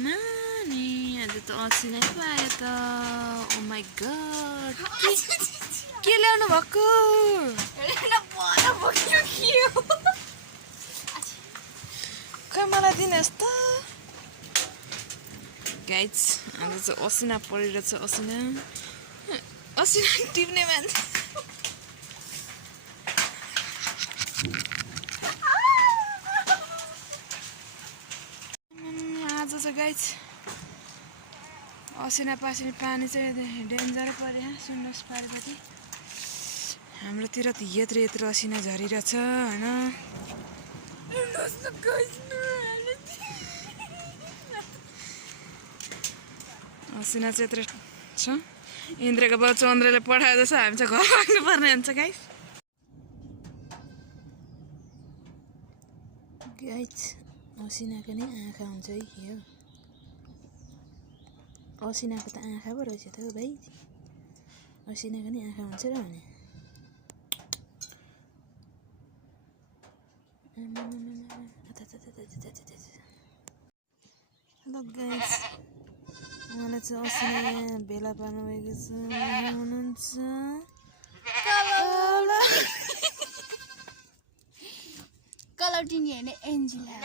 आमा नि आज त असिनै पायो त ओ माई गॉड के ल्याउनु भएको खै मलाई दिनुहोस् त गाइज आज चाहिँ असिना परिरहेछ असिना टिप्ने मान्छे आज चाहिँ गाइज असिना पासिने पानी चाहिँ डेन्जर पऱ्यो सुन्नुहोस् पारिपट्टि हाम्रोतिर त यत्रो असिना झरिरहेछ होइन असिना चाहिँ यत्रो छ इन्द्रको बाउ चन्द्रले पठाए जस्तो हामी चाहिँ घर राख्नु पर्ने हुन्छ गाइज असिनाको नै आँखा हुन्छ है यो असिनाको त आँखा पो रहेछ त भाइ असिनाको नै आँखा हुन्छ र भने हेलो गाइस मलाई चाहिँ असिना भेला पार्नुभएको छ हुनुहुन्छ कलौटिनी होइन एन्जिला